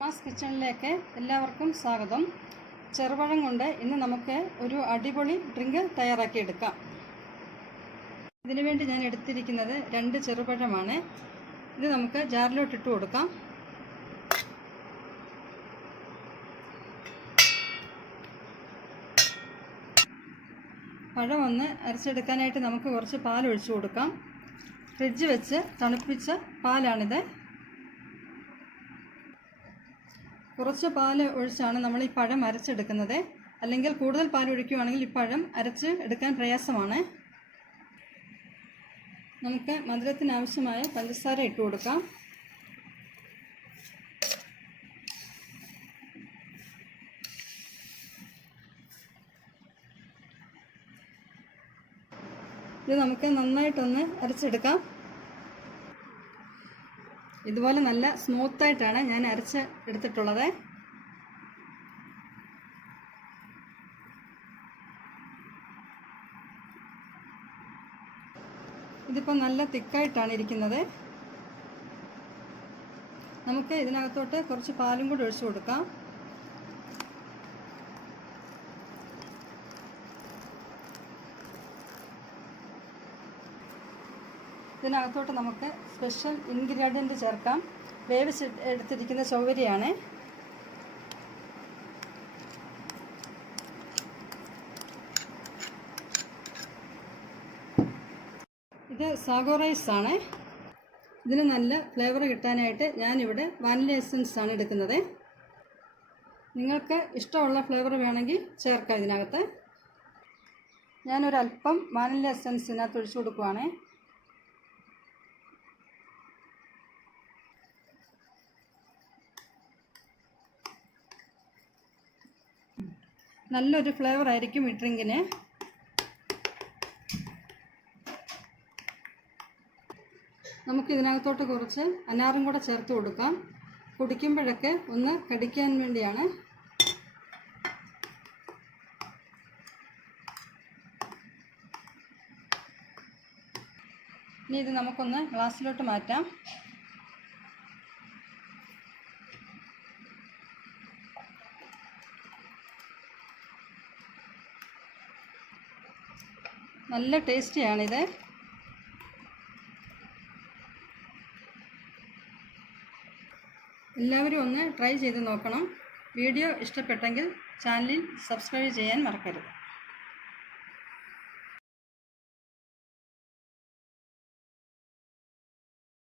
Mass കിച്ചണിലേക്ക് എല്ലാവർക്കും സ്വാഗതം. ചെറുപഴം കൊണ്ട് ഇന്ന് നമുക്ക് ഒരു അടിപൊളി ഡ്രിങ്ക് തയ്യാറാക്കിയെടുക്കാം. ഇതിനുവേണ്ടി ഞാൻ എടുത്തിരിക്കുന്നത് 2 ചെറുപഴമാണ്. ഇത് നമുക്ക് ജാറിലോട്ട് ഇട്ട് കൊടുക്കാം. പഴം ഒന്ന് അരച്ചെടുക്കാനായിട്ട് നമുക്ക് കുറച്ച് പാൽ ഒഴിച്ചു കൊടുക്കാം. ഫ്രിഡ്ജ് വെച്ച് തണുപ്പിച്ച പാലാണിത്. കുറച്ച് പാൽ ഒഴിച്ചാണ് നമ്മൾ ഈ പഴം അരച്ചെടുക്കുന്നത്. അല്ലെങ്കിൽ കൂടുതൽ പാൽ ഒഴിക്കുകയാണെങ്കിൽ ഈ പഴം അരച്ച് എടുക്കാൻ പ്രയാസമാണ്. നമുക്ക് മധുരത്തിനാവശ്യമായ പഞ്ചസാര ഇട്ട് കൊടുക്കാം. ഇത് നമുക്ക് നന്നായിട്ടൊന്ന് അരച്ചെടുക്കാം. ഇതുപോലെ നല്ല സ്മൂത്തായിട്ടാണ് ഞാൻ അരച്ച് എടുത്തിട്ടുള്ളത്. ഇതിപ്പോൾ നല്ല തിക്കായിട്ടാണ് ഇരിക്കുന്നത്. നമുക്ക് ഇതിനകത്തോട്ട് കുറച്ച് പാലും കൂടി ഒഴിച്ചു കൊടുക്കാം. ഇതിനകത്തോട്ട് നമുക്ക് സ്പെഷ്യൽ ഇൻഗ്രീഡിയൻറ്റ് ചേർക്കാം. വേവിച്ച് എടുത്തിരിക്കുന്ന ചൗവരിയാണ്. ഇത് സാഗോ റൈസ് ആണ്. ഇതിന് നല്ല ഫ്ലേവർ കിട്ടാനായിട്ട് ഞാനിവിടെ വാനില എസൻസ് ആണ് എടുക്കുന്നത്. നിങ്ങൾക്ക് ഇഷ്ടമുള്ള ഫ്ലേവർ വേണമെങ്കിൽ ചേർക്കാം. ഇതിനകത്ത് ഞാനൊരല്പം വാനില എസൻസ് ഇതിനകത്ത് ഒഴിച്ചു കൊടുക്കുവാണ്. നല്ലൊരു ഫ്ലേവർ ആയിരിക്കും ഈ ഡ്രിങ്കിന്. നമുക്ക് ഇതിനകത്തോട്ട് കുറച്ച് അനാറും കൂടെ ചേർത്ത് കൊടുക്കാം. കുടിക്കുമ്പോഴൊക്കെ ഒന്ന് കടിക്കാൻ വേണ്ടിയാണ്. ഇനി ഇത് നമുക്കൊന്ന് ഗ്ലാസ്സിലോട്ട് മാറ്റാം. നല്ല ടേസ്റ്റിയാണിത്. എല്ലാവരും ഒന്ന് ട്രൈ ചെയ്ത് നോക്കണം. വീഡിയോ ഇഷ്ടപ്പെട്ടെങ്കിൽ ചാനലിൽ സബ്സ്ക്രൈബ് ചെയ്യാൻ മറക്കരുത്.